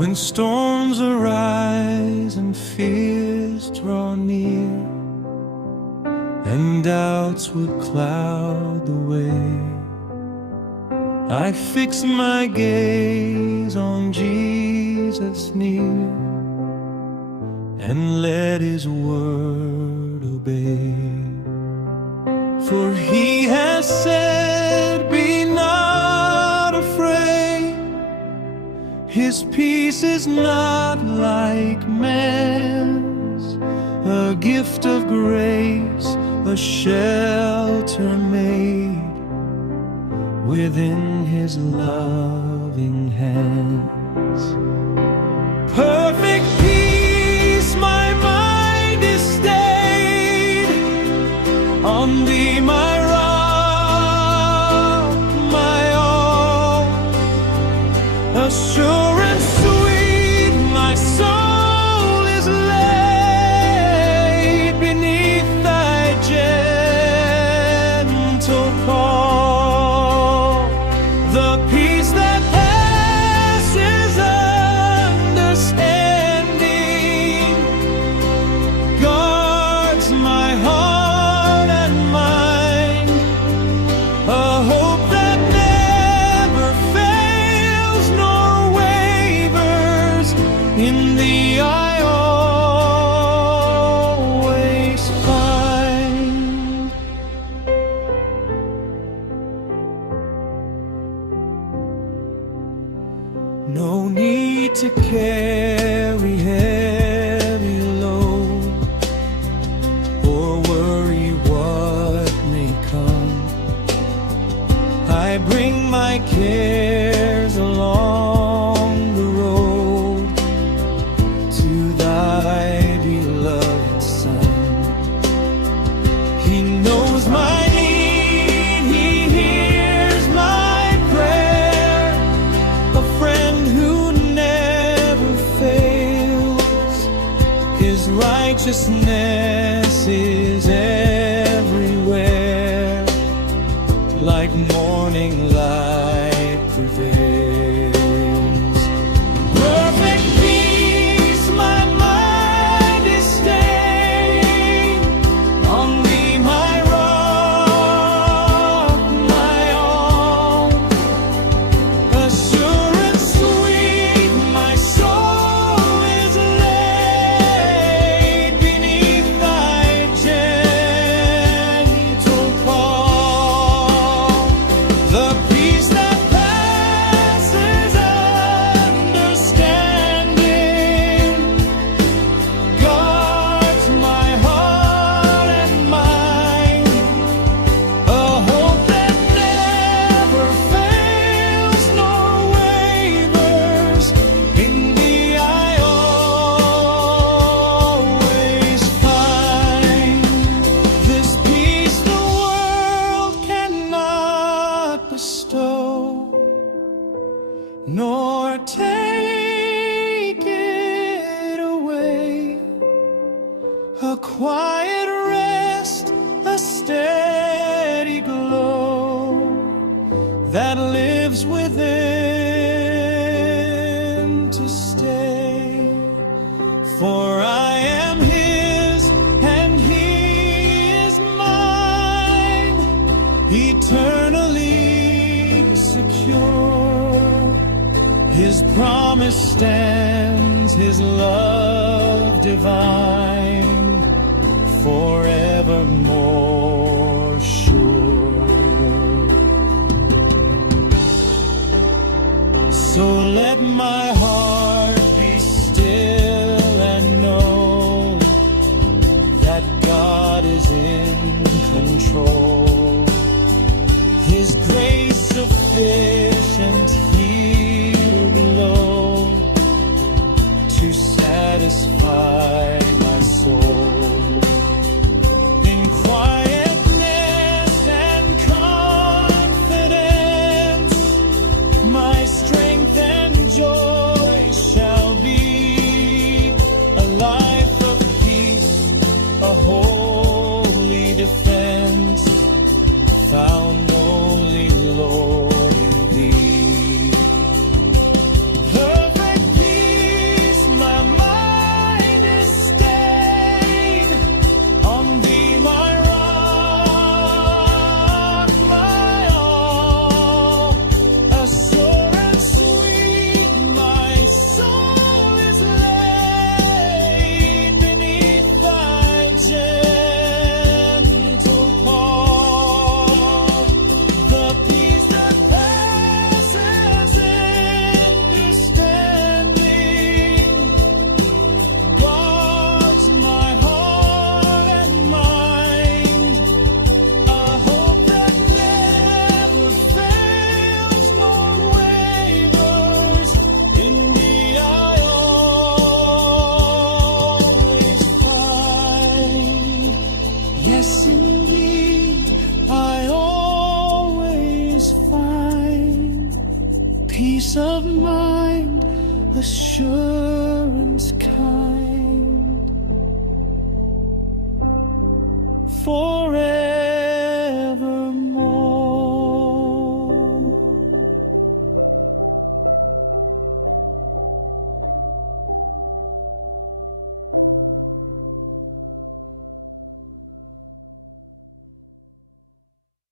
When storms arise and fears draw near, and doubts would cloud the way, I fix my gaze on Jesus near, and let His word obey. For He has said, be not afraid. His peace is not like man's, a gift of grace, a shelter made within His loving hands. Perfect peace, my mind is stayed on Thee, my rock, my all. Assurance sweet, my soul is laid beneath Thy gentle call. The peace that passes understanding guards my heart and mind, a hope that never fails nor wavers. In Thee I always find. No need to carry heavy load or worry what may come. I bring my cares along the road to Thy beloved Son. He knows my need, He hears my prayer, a friend who never fails. His righteousness is everywhere, like morning light prevails. Perfect peace, my mind is stayed on Thee, my rock, my all. Assurance sweet, my soul is laid beneath Thy gentle call. The peace that passes understanding guards my heart and mind, a hope that never fails nor wavers. In Thee I always find this peace the world cannot bestow, nor take it away. A quiet rest, a steady glow that lives within to stay. For I am His and He is mine, eternally secure. His promise stands, His love divine, forevermore sure. So let my heart be still and know that God is in control. His grace sufficient here below to satisfy my soul. In quietness and confidence, my strength and joy shall be a life of peace, a holy defense, found only, Lord, in Thee. Perfect peace. peace of mind, assurance kind, forevermore.